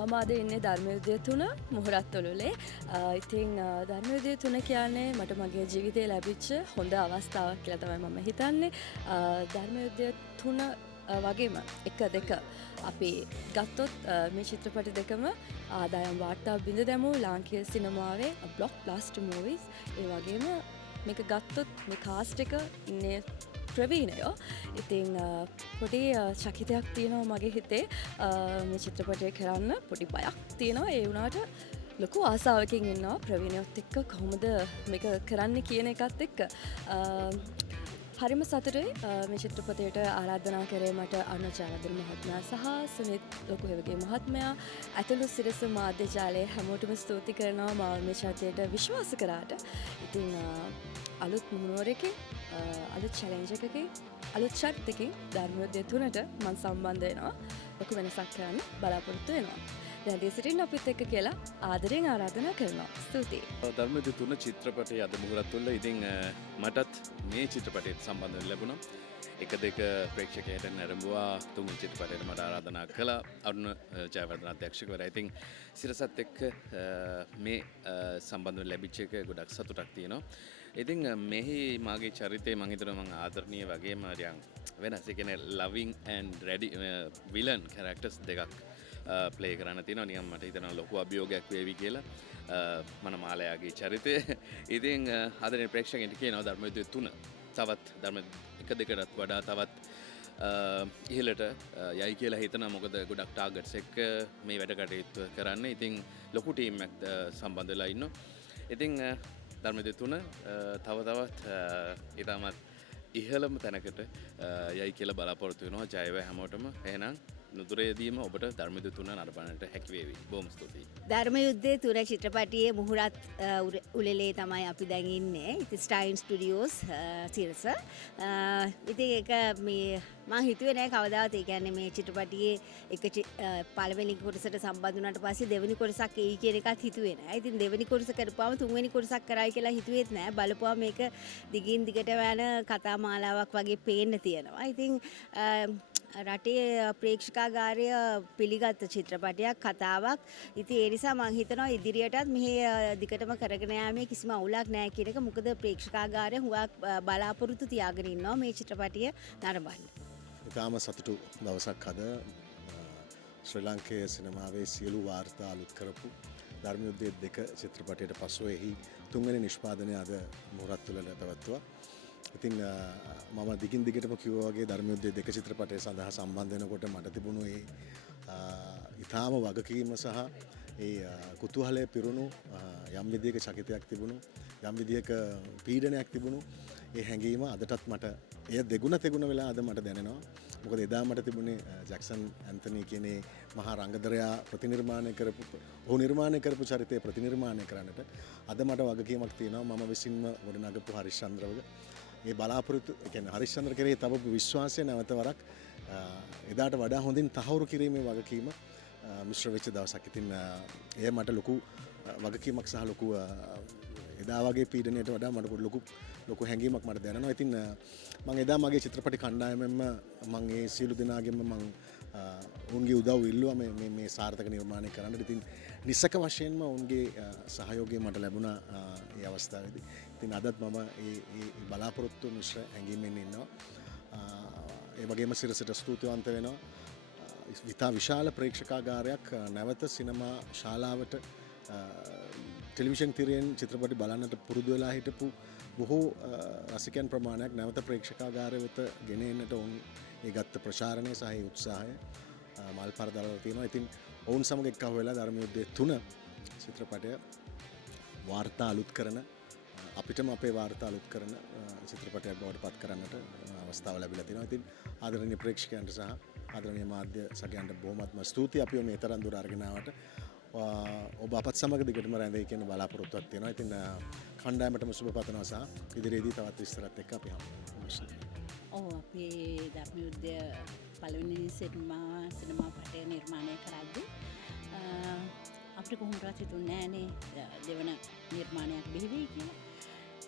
මම අද ඉන්නේ ධර්මයුද්ධය 3 මුහුරත් ඔළුලේ. ඉතින් ධර්මයුද්ධය 3 කියන්නේ මට මගේ ජීවිතේ ලැබිච්ච හොඳ අවස්ථාවක් කියලා තමයි මම හිතන්නේ. ධර්මයුද්ධය 3 වගේම 1 2 අපි ගත්තොත් මේ චිත්‍රපට දෙකම ආදායම් වාර්තා බිඳ දැමූ ලාංකීය සිනමාවේ බ්ලොක් බ්ලාස්ටර් මූවිස්. ඒ වගේම මේක ගත්තොත් මේ කාස්ට් එක ඉන්නේ ප්‍රවීණයෝ. ඉතින් පොඩි චකිතයක් තියෙනවා මගේ හිතේ මේ චිත්‍රපටය කරන්න. පොඩි බයක් තියෙනවා. ඒ වුණාට ලොකු ආසාවකින් ඉන්නවා ප්‍රවීණයොත් එක්ක කොහොමද මේක කරන්න කියන එකත් එක්ක. හරිම සතුටුයි මේ චිත්‍රපටයට ආරාධනා කරේ මට අනුජ ජයවර්ධන මහත්මයා සහ සුනිත් ලොකුහෙවගේ මහත්මයා ඇතුළු සිරස මාධ්‍ය ජාලයේ හැමෝටම ස්තුති කරනවා මාව මේ චරිතයට විශ්වාස කරාට. ඉතින් අලුත් මුහුණුවරකින් අලුත් චැලෙන්ජ් එකකින් අලුත් චරිතකින් ධර්මයුද්ධය 3ට මම සම්බන්ධ වෙනවා. ලොකු වෙනසක් කරන්න බලාපොරොත්තු වෙනවා. දැන් සිටින් අපිත් එක්ක කියලා ආදරෙන් ආරාධනා කරනවා. ස්තුතියි. ධර්මයුද්ධය 3 චිත්‍රපටයේ අද මුහුරත් තුළ ඉතින් මටත් මේ චිත්‍රපටයට සම්බන්ධ වෙන්න ලැබුණා. 1-2 ප්‍රේක්ෂකයන්ට නැරඹුවා. තුන්වෙනි චිත්‍රපටයට මට ආරාධනා කළා අරුණ ජයවර්ධන අධ්‍යක්ෂකවරයා. ඉතින් සිරසත් එක්ක මේ සම්බන්ධව ලැබිච්ච එක ගොඩක් සතුටක් තියෙනවා. ඉතින් මෙහි මාගේ චරිතය මම හිතනවා මම ආදරණීය වගේම වෙනස්. ඒ කියන්නේ loving and ready villain characters දෙකක් ප්ලේ කරන්න තියෙනවා. නිකන් මට හිතෙනවා ලොකු අභියෝගයක් වේවි කියලා. මනමාලයාගේ චරිතය. ඉතින් ආදරණීය ප්‍රේක්ෂකයන්ට කියනවා ධර්මයුද්ධය 3 තවත් ධර්ම 1-2ටත් වඩා තවත් ඉහළට යයි කියලා හිතනවා. මොකද ගොඩක් ටාගට්ස් එක්ක මේ වැඩ කටයුතු කරන්න. ඉතින් ලොකු ටීම් එකක් සම්බන්ධ වෙලා ඉන්නවා. ඉතින් ධර්මයුද්ධය 3 තව තවත් ඊටමත් ඉහළම තැනකට යයි කියලා බලාපොරොත්තු වෙනවා. ජය වේවා හැමෝටම. එහෙනම් නුදුරේදීම ඔබට ධර්මයුද්ධය 3 නරඹන්නට හැකි වේවි. බොහොම ස්තුතියි. ධර්මයුද්ධය 3 චිත්‍රපටයේ මුහුරත් උළෙලේ තමයි අපි දැන් ඉන්නේ. ඉතින් ස්ටයින් ස්ටුඩියෝස් සිරස. ඉතින් ඒක මේ මම හිතුවේ නෑ කවදාවත් ඒ කියන්නේ මේ චිත්‍රපටියේ එක පළවෙනි කොටසට සම්බන්ධ වුණාට පස්සේ දෙවෙනි කොටසක් එයි කියන එකත් හිතුවේ නෑ. ඉතින් දෙවෙනි කොටස කරපුවාම තුන්වෙනි කොටසක් කරයි කියලා හිතුවේත් නෑ. බලපුවාම මේක දිගින් දිගට යන කතා මාලාවක් වගේ පේන්න තියෙනවා. ඉතින් රටේ ප්‍රේක්ෂකාගාරය පිළිගත් චිත්‍රපටයක් කතාවක්. ඉතින් ඒ නිසා මම හිතනවා ඉදිරියටත් මෙහි දිගටම කරගෙන යාමේ කිසිම අවුලක් නැහැ කියන එක. මොකද ප්‍රේක්ෂකාගාරය හුඟක් බලාපොරොත්තු තියාගෙන ඉන්නවා මේ චිත්‍රපටිය නරඹන්න. ඉතාම සතුටු දවසක් අද ශ්‍රී ලංකේය සිනමාවේ සියලු වාර්තා අලුත් කරපු ධර්මයුද්ධය 2 චිත්‍රපටයට පසුව එහි තුන්වෙනි නිෂ්පාදනය අද මුහුරත් තුළ පැවැත්වුවා. ඉතින් මම දිගින් දිගටම කිව්වා වගේ ධර්මයුද්ධය 2 චිත්‍රපටය සඳහා සම්බන්ධ වෙනකොට මට තිබුණු ඒ ඊටාම වගකීම සහ ඒ කුතුහලය පිරුණු යම් විදියක චකිතයක් තිබුණු යම් විදියක පීඩනයක් තිබුණු ඒ හැඟීම අදටත් මට එය දෙගුණ තෙගුණ වෙලා අද මට දැනෙනවා. මොකද එදා මට තිබුණේ ජැක්සන් ඇන්තනි කියන මහා රංගදරයා ප්‍රතිනිර්මාණය කරපු ඔහු නිර්මාණය කරපු චරිතය ප්‍රතිනිර්මාණය කරන්නට අද මට වගකීමක් තියෙනවා. මම විසින්ම ගොඩනගපු හරිශ්චන්ද්‍රවග ඒ බලාපොරොත්තු කියන්නේ හරිශ්චන්ද්‍ර කෙරෙහි තබපු විශ්වාසය නැවත වරක් එදාට වඩා හොඳින් තහවුරු කිරීමේ වගකීම මිශ්‍ර වෙච්ච දවසක්. ඉතින් එය මට ලොකු වගකීමක් සහ ලොකු එදා වගේ පීඩනයට වඩා මට ලොකු හැඟීමක් මට දැනෙනවා. ඉතින් මම එදා මගේ චිත්‍රපටි කණ්ඩායමෙන්ම මම ඒ සියලු දෙනාගෙන්ම මම උන්ගේ උදව් ඉල්ලුවා මේ සාර්ථක නිර්මාණය කරන්න. ඉතින් නිසක වශයෙන්ම උන්ගේ සහයෝගය මට ලැබුණා ඒ අවස්ථාවේදී. ඉතින් අදත් මම ඒ බලාපොරොත්තු මිශ්‍ර හැඟීමෙන් ඉන්නවා. ඒ වගේම සිරසට ස්තුතිවන්ත වෙනවා. ඉතා විශාල ප්‍රේක්ෂකාගාරයක් නැවත සිනමා ශාලාවට ටෙලිවිෂන් තිරයෙන් චිත්‍රපටි බලන්නට පුරුදු වෙලා හිටපු බොහෝ රසිකයන් ප්‍රමාණයක් නැවත ප්‍රේක්ෂකාගාරය වෙත ගෙන එන්නට ඔවුන් ඒ ගත්ත ප්‍රචාරණය සහ උත්සාහය මල් පරදරලා තියෙනවා. ඉතින් ඔවුන් සමග එක්ව වෙලා ධර්මයුද්ධය 3 චිත්‍රපටය වාර්තා අලුත් කරන අපිටම අපේ වාර්තා අලුත් කරන චිත්‍රපටයක් බවට පත් කරන්නට අවස්ථාව ලැබිලා තියෙනවා. ඉතින් ආදරණීය ප්‍රේක්ෂකයන්ට සහ ආදරණීය මාධ්‍ය සගයන්ට බොහොමත්ම ස්තුතියි අපි මේ තරම් දුර අරගෙන ආවට. ඔබ අපත් සමග දිගටම රැඳෙයි කියන බලාපොරොත්තුවක් තියෙනවා. ඉතින් කණ්ඩායමටම සුබ පතනවා සහ ඉදිරියේදී තවත් විස්තරات එක්ක අපි හමු. ඔව් අපි ධර්ම යුද්ධය පළවෙනි සිනමා පටය නිර්මාණය කරද්දී අපිට කොහොමවත් හිතුන්නේ නෑනේ දෙවන නිර්මාණයක් බිහි වෙයි කියලා.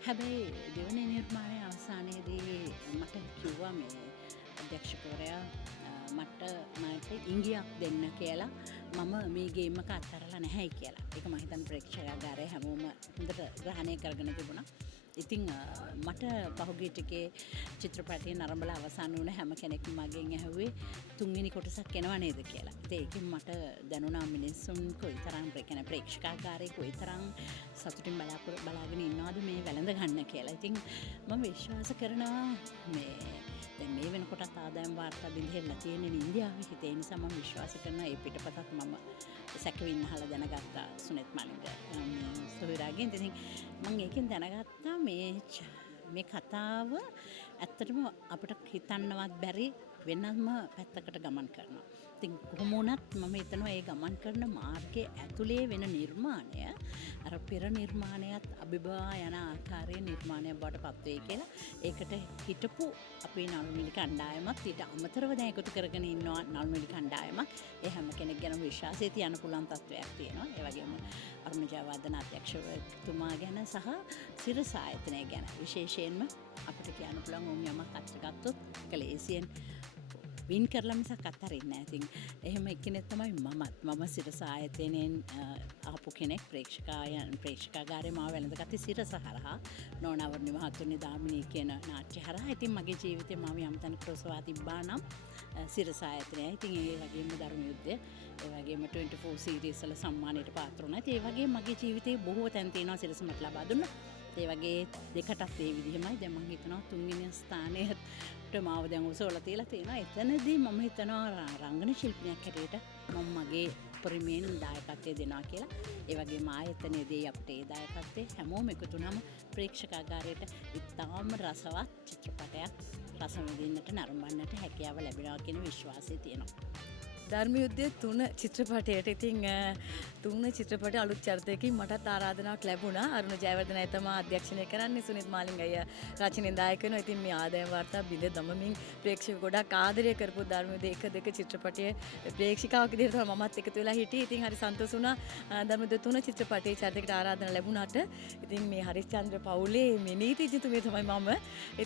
හැබැයි දෙවන නිර්මාණය අවසානයේදී මට කිව්වා මේ අධ්‍යක්ෂකවරයා මට ඉංගියක් දෙන්න කියලා මම මේ ගේම් එක අත්හැරලා නැහැ කියලා. ඒක මම හිතන්නේ ප්‍රේක්ෂකාගාරයේ හැමෝම හොඳට ග්‍රහණය කරගෙන තිබුණා. ඉතින් මට පහුගිය ටිකේ චිත්‍රපටයේ නරඹලා අවසන් වුණ හැම කෙනෙක්ම මගෙන් ඇහුවේ තුන්වෙනි කොටසක් එනවා නේද කියලා. ඉතින් ඒකෙන් මට දැනුණා මිනිස්සුන් කොයිතරම් ප්‍රේක්ෂකාගාරයේ කොයිතරම් සතුටින් බලාගෙන ඉන්නවද මේ වැළඳ ගන්න කියලා. ඉතින් මම විශ්වාස කරනවා දැන් මේ වෙනකොටත් ආදායම් වාර්තා බිඳෙන්න තියෙන ඉන්දියාවේ හිතේ නිසා මම විශ්වාස කරනවා ඒ පිටපතත් මම සැකවින් අහලා දැනගත්තා සුනෙත් මලින්ග සොහිරාගෙන්. ඉතින් මම ඒකෙන් දැනගත්තා මේ කතාව ඇත්තටම අපිට හිතන්නවත් බැරි වෙනම පැත්තකට ගමන් කරනවා. ඉතින් කොහොම වුණත් මම හිතනවා ඒ ගමන් කරන මාර්ගයේ ඇතුලේ වෙන නිර්මාණය අර පෙර නිර්මාණයත් අභිබවා යන ආකාරයේ නිර්මාණයක් බවට පත් වෙයි කියලා. ඒකට හිටපු අපේ නළුනිලි කණ්ඩායමත් ඊට අමතරව දැන් එකතු කරගෙන ඉන්නවා නළුනිලි කණ්ඩායමක්. ඒ හැම කෙනෙක් ගැන විශ්වාසය තියන්න පුළුවන් තත්වයක් තියෙනවා. ඒ වගේම අරුණ ජයවර්ධන අධ්‍යක්ෂකතුමා ගැන සහ සිරස ආයතනය ගැන විශේෂයෙන්ම අපිට කියන්න පුළුවන් ඕම් යමක් අත්ගත්තොත් කලේසියෙන් වින් කරලා මිසක් අත්හරින්නේ නැහැ. ඉතින් එහෙම එක්කෙනෙක් තමයි මම සිරස ආයතනයෙන් ආපු කෙනෙක්. ප්‍රේක්ෂකාගාරේ මාව වැළඳගත්තේ සිරස හරහා නෝනවර්ණි මහත්තුනි දාමිනී කියන නාට්‍ය හරහා. ඉතින් මගේ ජීවිතේ මම යම් තැනකට ඔසවා තිබ්බා නම් සිරස ආයතනයයි. ඉතින් ඒ වගේම ධර්ම යුද්ධය, ඒ වගේම 24 සීරීස් වල සම්මානයට පාත්‍ර වුණා. ඉතින් ඒ වගේම මගේ ජීවිතේ බොහෝ තැන් තියෙනවා සිරස මට ලබා දුන්නා. ඒ වගේ දෙකටත් ඒ විදිහමයි. දැන් මම හිතනවා තුන්වෙනි ස්ථානයට මාව දැන් ඔසවලා තියලා තියෙනවා. එතනදී මම හිතනවා රංගන ශිල්පිනියක් හැටියට මම මගේ පරිමේන් දායකත්වය දෙනවා කියලා. ඒ වගේම ආයතනයේදී අපිට ඒ දායකත්වයේ හැමෝම එකතු වුණාම ප්‍රේක්ෂකාගාරයට ඉතාම රසවත් චිත්‍රපටයක් රස විඳින්නට නරඹන්නට හැකියාව ලැබෙනවා කියන විශ්වාසය තියෙනවා. ධර්ම යුද්ධය 3 චිත්‍රපටයට ඉතින් 3 චිත්‍රපට අලුත් චරිතයකින් මටත් ආරාධනාවක් ලැබුණා. අරුණ ජයවර්ධන අයිතමා අධ්‍යක්ෂණය කරන්නේ, සුනිත් මාලිංග අයියා රචනයෙන් දායක වෙනවා. ඉතින් මේ ආදායම් වාර්තා බිඳ දමමින් ප්‍රේක්ෂක ගොඩක් ආදරය කරපු ධර්ම යුද්ධ 1-2 චිත්‍රපටයේ ප්‍රේක්ෂිකාවක් විදිහට තමයි මමත් එකතු වෙලා හිටියේ. ඉතින් හරි සන්තෝෂ වුණා ධර්ම යුද්ධ 3 චිත්‍රපටයේ චරිතයකට ආරාධනා ලැබුණාට. ඉතින් මේ හරිස්චන්ද්‍ර පවුලේ මේ නීතිඥතුමිය තමයි මම.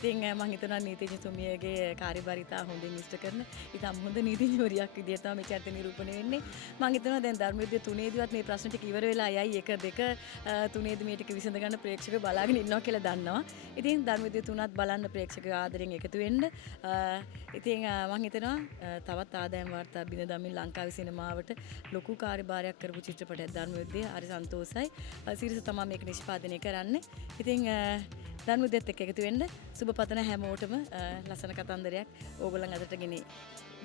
ඉතින් මම හිතනවා නීතිඥතුමියගේ කාර්යභාරිතා හොඳින් ඉෂ්ට කරන ඉතින් හොඳ නීතිඥවරියක් විදිහට මේ චරිත නිරූපණය වෙන්නේ. මම හිතනවා දැන් ධර්ම යුද්ධ 3ේදීවත් මේ ප්‍රශ්න ටික ඉවර වෙලා යයි. 1-2 3ේදී මේ ටික විසඳ ගන්න ප්‍රේක්ෂක බලාගෙන ඉන්නවා කියලා දන්නවා. ඉතින් ධර්ම යුද්ධ 3ත් බලන්න ප්‍රේක්ෂක ආදරෙන් එකතු වෙන්න. ඉතින් මම හිතනවා තවත් ආදායම් වාර්තා බිඳ දමින් ලංකාවේ සිනමාවට ලොකු කාර්යභාරයක් කරපු චිත්‍රපටයක් ධර්ම යුද්ධය. හරි සන්තෝසයි. සිරිස තමයි මේක නිෂ්පාදනය කරන්නේ. ඉතින් ධර්ම යුද්ධෙත් එක්ක එකතු වෙන්න සුබ පතන හැමෝටම ලස්සන කතන්දරයක් ඕගොල්ලන් අදට ගෙනේ.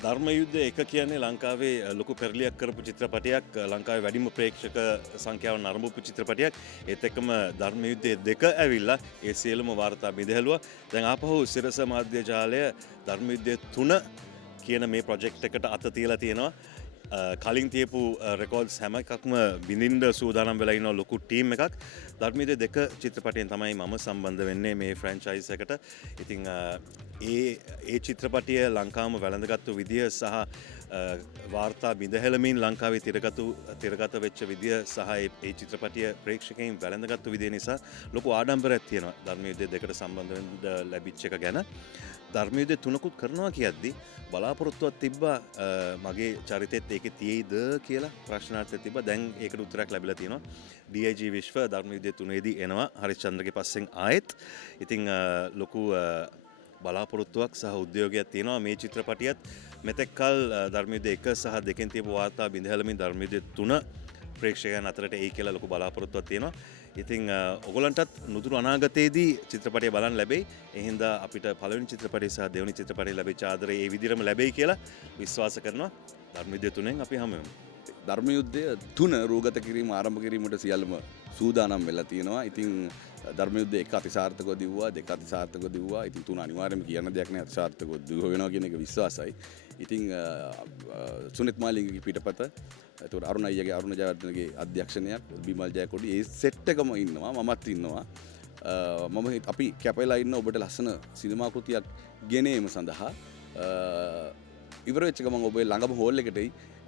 ධර්ම යුද්ධ 1 කියන්නේ ලංකාවේ ලොකු පෙරලියක් කරපු චිත්‍රපටයක්. ලංකාවේ වැඩිම ප්‍රේක්ෂක සංඛ්‍යාව නරඹපු චිත්‍රපටයක්. ඒත් එක්කම ධර්ම යුද්ධයේ 2 ඇවිල්ලා ඒ සියලුම වාර්තා බෙදහැලුවා. දැන් ආපහු සිරස මාධ්‍ය ජාලය ධර්ම යුද්ධයේ 3 කියන මේ ප්‍රොජෙක්ට් එකට අත තියලා තියෙනවා. කලින් තියපු රෙකෝඩ්ස් හැම එකක්ම බිඳින්න සූදානම් වෙලා ඉන්න ලොකු ටීම් එකක්. ධර්ම යුද්ධ 2 චිත්‍රපටයෙන් තමයි මම සම්බන්ධ වෙන්නේ මේ ෆ්‍රැන්චයිස් එකට. ඉතින් ඒ චිත්‍රපටිය ලංකාවම වැළඳගත්තු විදිය සහ වාර්තා බිඳහැලමින් ලංකාවේ තිරගත වෙච්ච විදිය සහ ඒ චිත්‍රපටිය ප්‍රේක්ෂකයින් වැළඳගත්තු විදිය නිසා ලොකු ආඩම්බරයක් තියෙනවා ධර්ම යුද්ධ 2කට සම්බන්ධ වෙන්න ලැබිච්ච එක ගැන. ධර්ම යුද්ධ 3කුත් කරනවා කියද්දි බලාපොරොත්තුවක් තිබ්බා මගේ චරිතෙත් ඒකේ තියෙයිද කියලා ප්‍රශ්නාර්ථයක් තිබ්බා. දැන් ඒකට උත්තරයක් ලැබිලා තියෙනවා. DIG විශ්ව ධර්ම යුද්ධ 3ේදී එනවා හරිස්චන්ද්‍රගේ පස්සෙන් ආයෙත්. ඉතින් ලොකු බලාපොරොත්තුවක් සහ උද්‍යෝගයක් තියෙනවා මේ චිත්‍රපටියත්. මෙතෙක් කල ධර්ම යුද්ධ 1 සහ 2කින් තියපු වාර්තා බිඳහැලමින් ධර්ම යුද්ධ 3 ප්‍රේක්ෂකයන් අතරට එයි කියලා ලොකු බලාපොරොත්තුවක් තියෙනවා. ඉතින් ඔයගලන්ටත් නුදුරු අනාගතයේදී චිත්‍රපටය බලන්න ලැබෙයි. ඒ හින්දා අපිට පළවෙනි චිත්‍රපටය සහ දෙවෙනි චිත්‍රපටය ලැබිච්ච ආදරේ ඒ විදිහටම ලැබෙයි කියලා විශ්වාස කරනවා. ධර්ම යුද්ධ 3ෙන් අපි හමු වෙමු. ධර්ම යුද්ධය 3 රූගත කිරීම ආරම්භ කිරීමට සියල්ලම සූදානම් වෙලා තියෙනවා. ඉතින් ධර්ම යුද්ධය 1 අතිසාර්ථකව දිව්වා, 2 අතිසාර්ථකව දිව්වා. ඉතින් 3 අනිවාර්යයෙන්ම කියන්න දෙයක් නැහැ, අතිසාර්ථකව දිව වෙනවා කියන එක විශ්වාසයි. ඉතින් සුනිත් මාලිංගගේ පිටපත, ඒතකොට අරුණ අයියාගේ අරුණ ජයවර්ධනගේ අධ්‍යක්ෂණයක්, බිමල් ජයකොඩි, ඒ සෙට් එකම ඉන්නවා, මමත් ඉන්නවා. අපි කැපෙලා ඉන්න ඔබට ලස්සන සිනමා කෘතියක් ගෙනීම සඳහා ඉවර වෙච්ච ගමන් ඔබේ ළඟම හෝල් එකට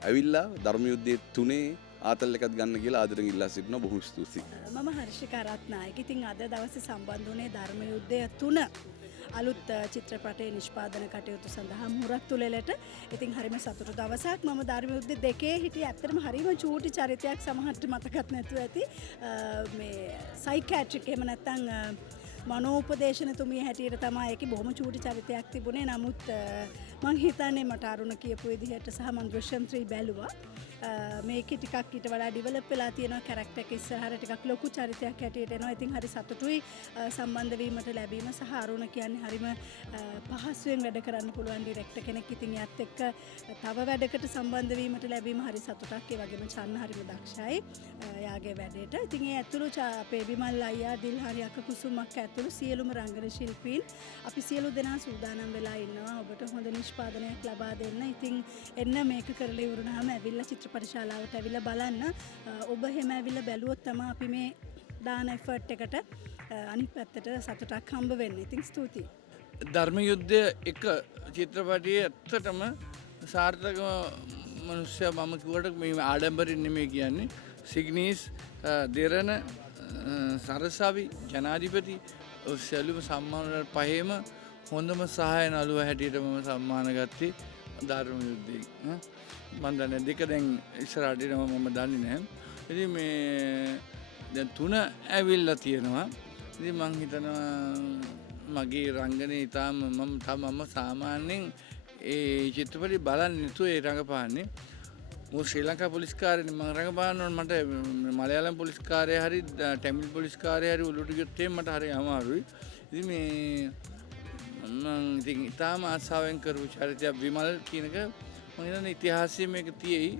ඇවිල්ලා ධර්ම යුද්ධයේ 3 ආතල් එකක් ගන්න කියලා ආදරෙන් ඉල්ලා සිටිනවා. බොහොම ස්තුතියි. මම හර්ෂිකා රත්නායක. ඉතින් අද දවසේ සම්බන්ධ වුණේ ධර්ම යුද්ධය 3 අලුත් චිත්‍රපටයේ නිෂ්පාදන කටයුතු සඳහා මුහුරත්තුලෙලට. ඉතින් හරිම සතුටු දවසක්. මම ධර්ම යුද්ධ 2 හිටියේ ඇත්තටම හරිම චූටි චරිතයක්, සමහරට මතකත් නැතුව ඇති. මේ සයිකියාට්‍රික් එහෙම නැත්නම් මනෝපදේශනතුමිය හැටියට තමයි ඒකේ බොහොම චූටි චරිතයක් තිබුණේ. නමුත් මං හිතන්නේ මට අරුණ කියපු විදිහට සහ මං දෘශ්‍යම් 3 බැලුවා. මේකේ ටිකක් ඊට වඩා ඩිවෙලොප් වෙලා තියෙනවා. කැරක්ටර් එක ඉස්සරහට ටිකක් ලොකු චරිතයක් හැටියට එනවා. ඉතින් හරි සතුටුයි සම්බන්ධ වීමට ලැබීම සහ අරුණ කියන්නේ හරිම පහසුවෙන් වැඩ කරන්න පුළුවන් ඩිරෙක්ටර් කෙනෙක්. ඉතින් එයත් එක්ක තව වැඩකට සම්බන්ධ වීමට ලැබීම හරි සතුටක්. ඒ වගේම චන්න හරිම දක්ෂයි යාගේ වැඩේට. ඉතින් ඒ ඇතුළු අපේ විමල් අයියා, දිල්හාරි අක්ක, කුසුමක් ඇතුළු සියලුම රංගන ශිල්පීන් අපි සියලු දෙනා සූදානම් වෙලා ඉන්නවා ඔබට හොඳ නිෂ්පාදනයක් ලබා දෙන්න. ඉතින් එන්න මේක කරලා ඉවරුනහම ඇවිල්ලා චිත්‍රපටශාලාවට ඇවිල්ලා බලන්න. ඔබ එහෙම ඇවිල්ලා බැලුවොත් තමයි අපි මේ දාන එෆර්ට් එකට අනිත් පැත්තට සතුටක් හම්බ වෙන්නේ. ඉතින් ස්තුතියි. ධර්ම යුද්ධය 1 චිත්‍රපටයේ ඇත්තටම සාර්ථක මනුෂ්‍ය මම කිව්වට මේ ආඩම්බරින් නෙමෙයි කියන්නේ. සිග්නීස්, දෙරණ, සරසවි, ජනාධිපති සැලුම සම්මාන පහේම හොඳම සහාය නළුව හැටියට මම සම්මාන ගත්තේ ධර්ම යුද්ධයෙන්. මම දන්නේ 2 දැන් ඉස්සරහට මම දන්නේ නැහැ. ඉතින් මේ දැන් 3 ඇවිල්ලා තියෙනවා. ඉතින් මං හිතනවා මගේ රංගනේ ඊටම මම සාමාන්‍යයෙන් ඒ චිත්‍රපටි බලන්නේ නැතුව ඒ රංගපාන්නේ. මම ශ්‍රී ලංකා පොලිස් කාර්යනේ මම රංගපානවා. මට මලයාලම් පොලිස් කාර්යය හරි තමිල් පොලිස් කාර්යය හරි උළුට ගියොත් මට හරි අමාරුයි. ඉතින් මේ මම ඉතින් ඊටම ආසාවෙන් කරපු චරිතය විමල් කියනක මම හිතන්නේ ඉතිහාසයේ මේක තියෙයි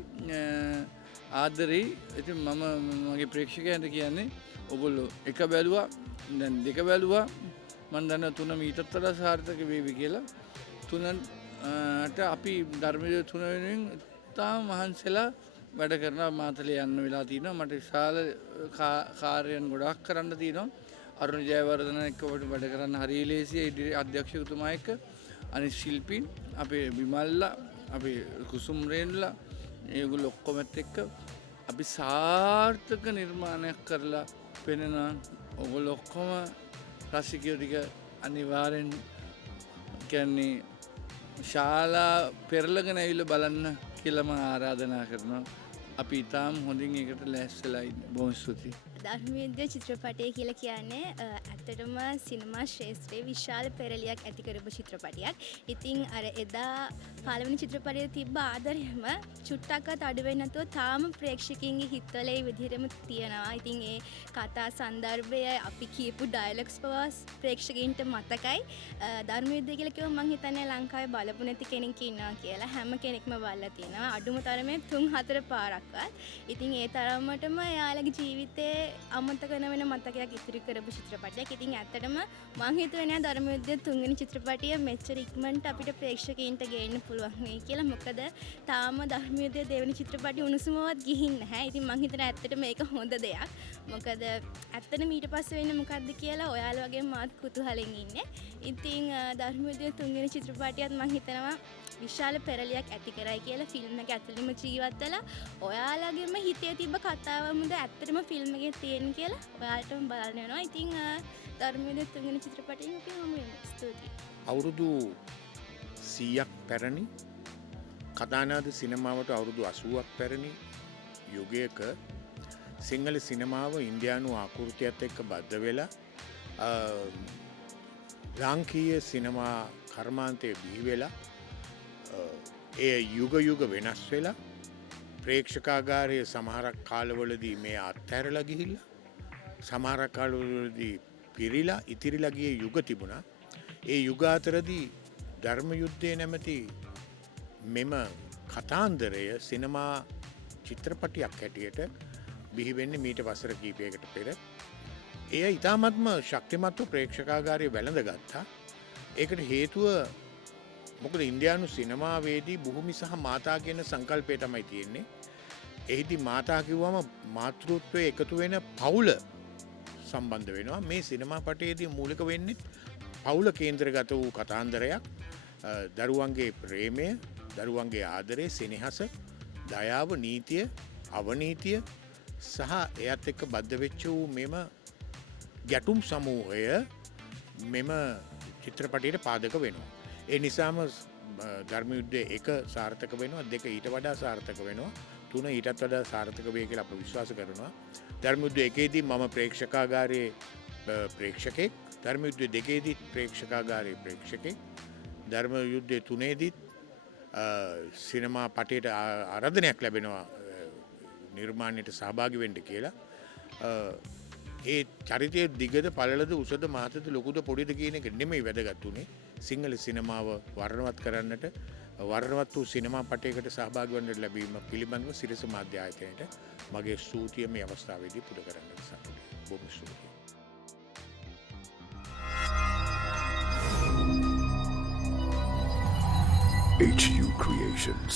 ආදරේ. ඉතින් මම මගේ ප්‍රේක්ෂකයන්ට කියන්නේ ඔයගොල්ලෝ 1 බැලුවා, දැන් 2 බැලුවා. මම දන්නවා 3 මීටත් වඩා සාර්ථක වේවි කියලා. 3ට අපි ධර්මයේ 3 වෙනුවෙන් තාම මහන්සිලා වැඩ කරනවා. මාතලේ යන්න වෙලා තිනවා. මට විශාල කාර්යයන් ගොඩක් කරන්න තියෙනවා. අරුණ ජයවර්ධන එක්ක වැඩ කරන්න හරිය ලේසියි. අධ්‍යක්ෂකතුමා එක්ක අනිත් ශිල්පීන් අපේ විමල්ලා, අපේ කුසුම් රේන්ලා, ඒගොල්ලෝ ඔක්කොමත් එක්ක අපි සාර්ථක නිර්මාණයක් කරලා පෙන්නනවා. ඔයගොල්ලෝ ඔක්කොම රසිකයෝ ටික අනිවාර්යෙන් කියන්නේ ශාලා පෙරලගෙන ඇවිල්ලා බලන්න කියලා මම ආරාධනා කරනවා. අපි ඊටාම් හොඳින් ඒකට ලෑස්තිලා ඉන්න. බොහොම ස්තුතියි. ධර්ම යුද්ධ චිත්‍රපටය කියලා කියන්නේ ඇත්තටම සිනමා ශාස්ත්‍රයේ විශාල පෙරලියක් ඇති කරපු චිත්‍රපටයක්. ඉතින් අර එදා පළවෙනි චිත්‍රපටයේ තිබ්බ ආදරයම චුට්ටක්වත් අඩු වෙන්නේ නැතුව තාම ප්‍රේක්ෂකයන්ගේ හිතවල ඒ විදිහටම තියෙනවා. ඉතින් ඒ කතා සංදර්භය අපි කියපු ඩයලොග්ස් පවා ප්‍රේක්ෂකයින්ට මතකයි. ධර්ම යුද්ධය කියලා කිව්වම මම හිතන්නේ ලංකාවේ බලපු නැති කෙනෙක් ඉන්නවා කියලා. හැම කෙනෙක්ම බලලා තියෙනවා. අඩුම තරමේ 3-4 පාරක්වත්. ඉතින් ඒ තරමටම එයාලගේ ජීවිතේ අමතක වෙන මතකයක් ඉතිරි කරපු චිත්‍රපටයක්. ඉතින් ඇත්තටම මං හිතුවේ නෑ ධර්ම යුද්ධය 3 වෙනි චිත්‍රපටිය මෙච්චර ඉක්මනට අපිට ප්‍රේක්ෂකයින්ට ගේන්න පුළුවන් වෙයි කියලා. මොකද තාම ධර්ම යුද්ධය දෙවෙනි චිත්‍රපටිය උණුසුමවත් ගිහින් නැහැ. ඉතින් මං හිතනවා ඇත්තටම මේක හොඳ දෙයක්. මොකද ඇත්තටම ඊට පස්සේ වෙන්නේ මොකද්ද කියලා ඔයාලා වගේම මාත් කුතුහලෙන් ඉන්නේ. ඉතින් ධර්ම යුද්ධය 3 වෙනි චිත්‍රපටියත් මං හිතනවා විශාල පෙරලියක් ඇති කරයි කියලා. ෆිල්ම් එක ඇතුළෙම ජීවත් වෙලා ඔයාලගේම හිතේ තිබ්බ කතාවමද ඇත්තටම ෆිල්ම් එකේ තියෙන කියලා ඔයාලටම බලන්න වෙනවා. ඉතින් ධර්ම යුද්ධය 3 වෙනි චිත්‍රපටයෙන් අපි හමු වෙමු. ස්තුතියි. අවුරුදු 100ක් පැරණි කතානාද සිනමාවට අවුරුදු 80ක් පැරණි යුගයක සිංහල සිනමාව ඉන්දියානු ආකෘතියත් එක්ක බද්ධ වෙලා ලාංකීය සිනමා කර්මාන්තයේ බිහි වෙලා ඒ යුග වෙනස් වෙලා ප්‍රේක්ෂකාගාරයේ සමහරක් කාලවලදී මේ අත්හැරලා ගිහිල්ලා සමහරක් කාලවලදී පිරීලා ඉතිරිලා ගිය යුග තිබුණා. ඒ යුග අතරදී ධර්ම යුද්ධය නැමැති මෙම කතාන්දරය සිනමා චිත්‍රපටියක් හැටියට බිහිවෙන්නේ මීට වසර කීපයකට පෙර. එය ඉතාමත්ම ශක්තිමත්ව ප්‍රේක්ෂකාගාරය වැළඳ ගත්තා. ඒකට හේතුව මොකද ඉන්දියානු සිනමාවේදී භූමි සහ මාතා කියන සංකල්පය තමයි තියෙන්නේ. එහිදී මාතා කිව්වම මාතෘත්වය එකතු වෙන පවුල සම්බන්ධ වෙනවා. මේ සිනමා පටයේදී මූලික වෙන්නේ පවුල කේන්ද්‍රගත වූ කතාන්දරයක්. දරුවන්ගේ ප්‍රේමය, දරුවන්ගේ ආදරය, සෙනෙහස, දයාව, නීතිය, අවනීතිය සහ එයත් එක්ක බද්ධ වෙච්ච වූ මෙම ගැටුම් සමූහය මෙම චිත්‍රපටයට පාදක වෙනවා. ඒ නිසාම ධර්මයුද්ධය 1 සාර්ථක වෙනවා, 2 ඊට වඩා සාර්ථක වෙනවා, 3 ඊටත් වඩා සාර්ථක වේ කියලා අප විශ්වාස කරනවා. ධර්මයුද්ධය 1දී මම ප්‍රේක්ෂකාගාරයේ ප්‍රේක්ෂකෙක්, ධර්මයුද්ධය 2දී ප්‍රේක්ෂකාගාරයේ ප්‍රේක්ෂකෙක්, ධර්මයුද්ධය 3දීත් සිනමා පටයට ආරාධනයක් ලැබෙනවා නිර්මාණයට සහභාගී වෙන්න කියලා. ඒ චරිතයේ දිගද පළලද උසද මහතද ලොකුද පොඩිද කියන එක නෙමෙයි වැදගත් උනේ. සිංහල සිනමාව වර්ණවත් කරන්නට, වර්ණවත් වූ සිනමා පටයකට සහභාගී වන්නට ලැබීම පිළිබඳව සිරස මාධ්‍ය ආයතනයට මගේ ස්තුතිය මේ අවස්ථාවේදී පුද කරන්න සතුටුයි. බොහොම ස්තුතියි. HU Creations.